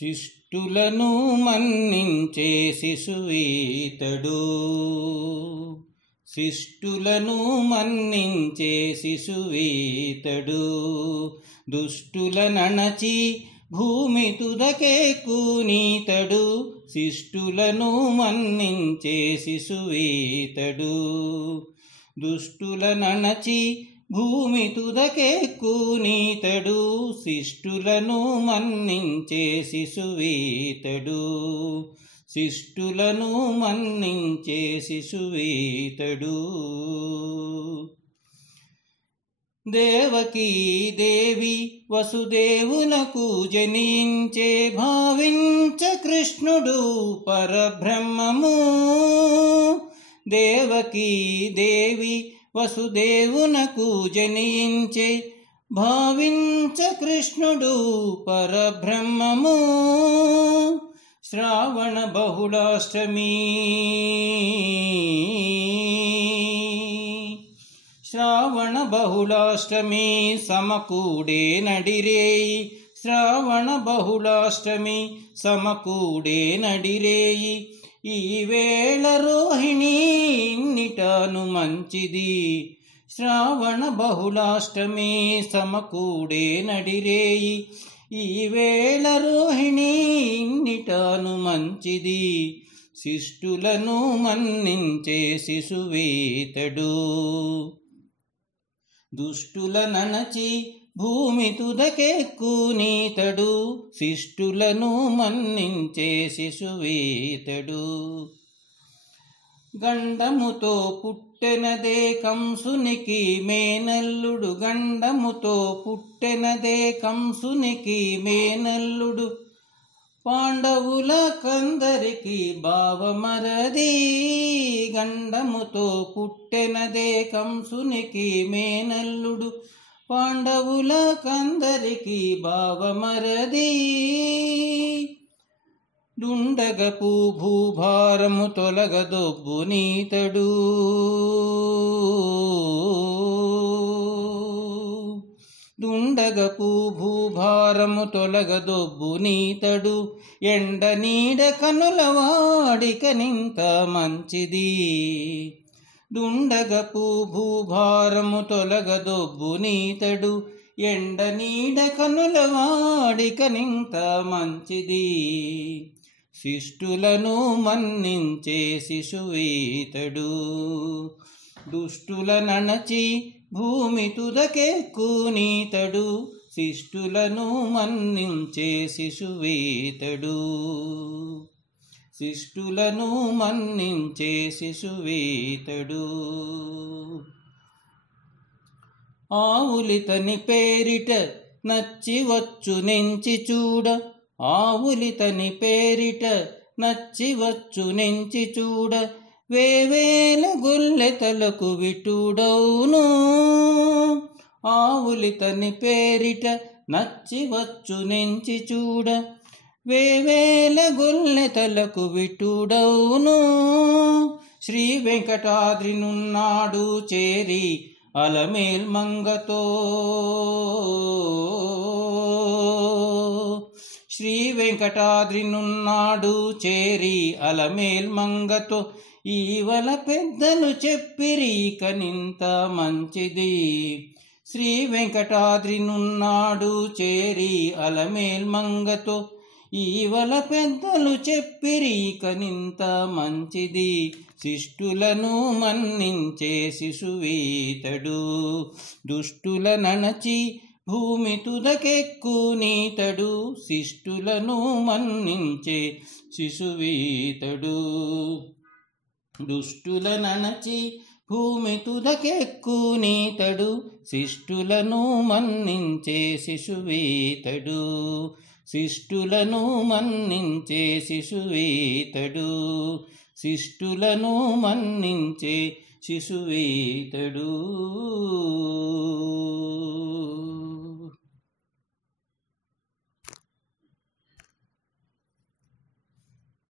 శిష్టులను మన్నించే శిశువీతడు. శిష్టులను మన్నించే శిశువీతడు. దుష్టులనణచి భూమి తుదకెక్కునీతడు. శిష్టులను మన్నించే శిశువీతడు. దుష్టులనణచి భూమి తుదకెక్కునీతడు. శిష్టులను మన్నించే శిశువీతడు. శిష్టులను మన్నించే శిశువీతడు. దేవకీ దేవి వసుదేవులకు జనించే భావించ కృష్ణుడు పరబ్రహ్మము. దేవకీ దేవి వసుదేవునకు జనించే భావించ కృష్ణుడు పరబ్రహ్మము. శ్రావణ బహుళాష్టమి శ్రావణ బహుళాష్టమి సమకూడే నడిరేయి. శ్రావణ బహుళాష్టమి సమకూడే నడిరేయి. ఈ వేళ రోహిణి ఇన్నిటాను మంచిది. శ్రావణ బహుళాష్టమి సమకూడే నడిరేయి. ఈ వేళ రోహిణి ఇన్నిటాను మంచిది. శిష్టులను మన్నించే శిశువీతడు. దుష్టులనణచి భూమి తుదకెక్కునీతడు. శిష్టులను మన్నించే శిశువీతడు. గండముతో పుట్టెనదే కంసునికి మేనల్లుడు. గండముతో పుట్టెనదే కంసునికి మేనల్లుడు. పాండవుల కందరికి బావమరది. గండముతో పుట్టెనదే కంసునికి మేనల్లుడు. పాండవుల కందరికి బావమరది. దుండగపు భూభారము తొలగదొబ్బు నీతడు. దుండగపు భూభారము తొలగదొబ్బు నీతడు. ఎండ నీడ కనులవాడికనింత మంచిది. దుండగపు భూభారము తొలగదొబ్బు నీతడు. ఎండ నీడ కనులవాడికనింత మంచిది. శిష్టులను మన్నించే శిశువీతడు. దుష్టులనణచి భూమి తుదకెక్కునీతడు. శిష్టులను మన్నించే శిశువీతడు. శిష్టులను మన్నించే శిశువీతడు. ఆవులితని పేరిట నచ్చి వచ్చు నెంచి చూడ. ఆవులితని పేరిట నచ్చి వచ్చు నెంచి చూడ. వేవేల గొల్లెతలకు విటుడౌను. ఆవులితని పేరిట నచ్చి వచ్చు నెంచి చూడ. వేవేల గొల్లెతలకు విటుడౌను. శ్రీ వెంకటాద్రినున్నాడు చేరి అలమేల్ మంగతో. శ్రీ వెంకటాద్రినున్నాడు చేరి అలమేల్ మంగతో. ఈవల పెద్దలు చెప్పిరి కనింత మంచిది. శ్రీ వెంకటాద్రినున్నాడు చేరి అలమేల్ మంగతో. ఈవల పెద్దలు చెప్పిరి కనింత మంచిది. శిష్టులను మన్నించే శిశువీతడు. దుష్టులనణచి భూమి తుదకెక్కునీతడు. శిష్టులను మన్నించే శిశువీతడు. దుష్టులనణచి భూమి తుదకెక్కునీతడు. శిష్టులను మన్నించే శిశువీతడు. శిష్టులను మన్నించే శిశువీతడు. శిష్టులను మన్నించే శిశువీతడు.